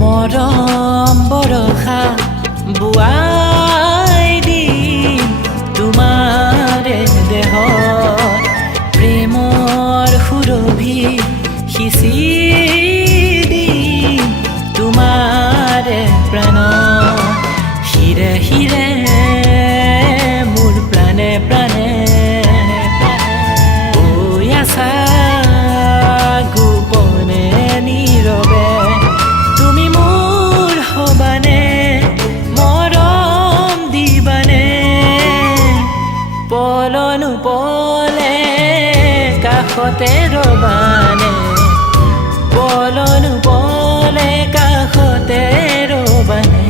মৰম বৰষা বুৱাই দিম তোমাৰে দেহত প্ৰেমৰ সুৰভি সিঁচি দিম তোমাৰে প্ৰাণত হিৰে হিৰে মোৰ প্ৰাণে প্ৰাণে ঐ আছা গোপনে নীৰৱে তুমি মোৰ হবানে মৰম দিবানে পলনু পলে কাষতে ৰবানে পলনু পলে কাষতে ৰবানে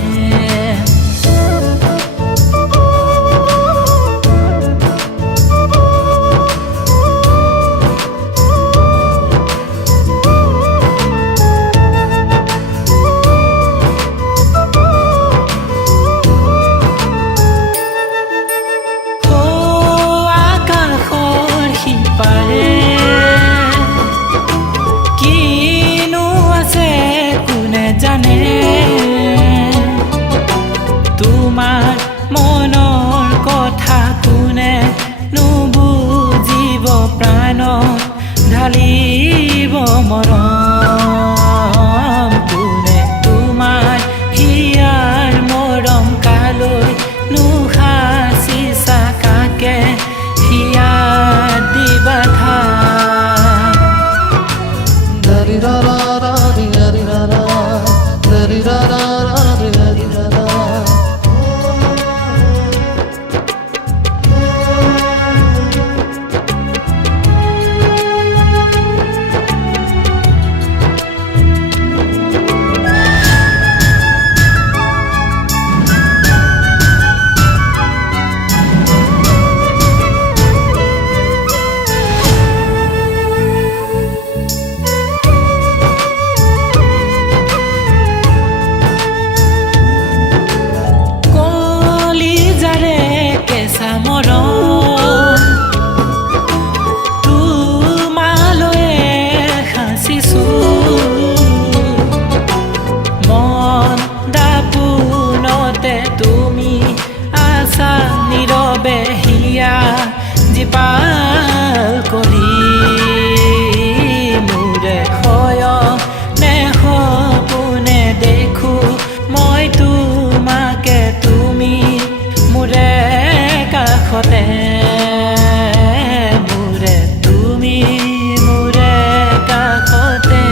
কিনো আছে কোনে জানে তোমাৰ মনৰ কথা কোনে নুবুজিব প্ৰাণত ঢালিব মৰম কোনে তোমাৰ হিয়াৰ মৰম কালৈ নুসাঁচি চাকাকে হিয়াৰ দিবা নীৰৱে হিয়া জীপাল কৰি মোৰে শয়নে সপোনে দেখো মই তোমাকে তুমি মোৰে কাষতে মোৰে তুমি মোৰে কাষতে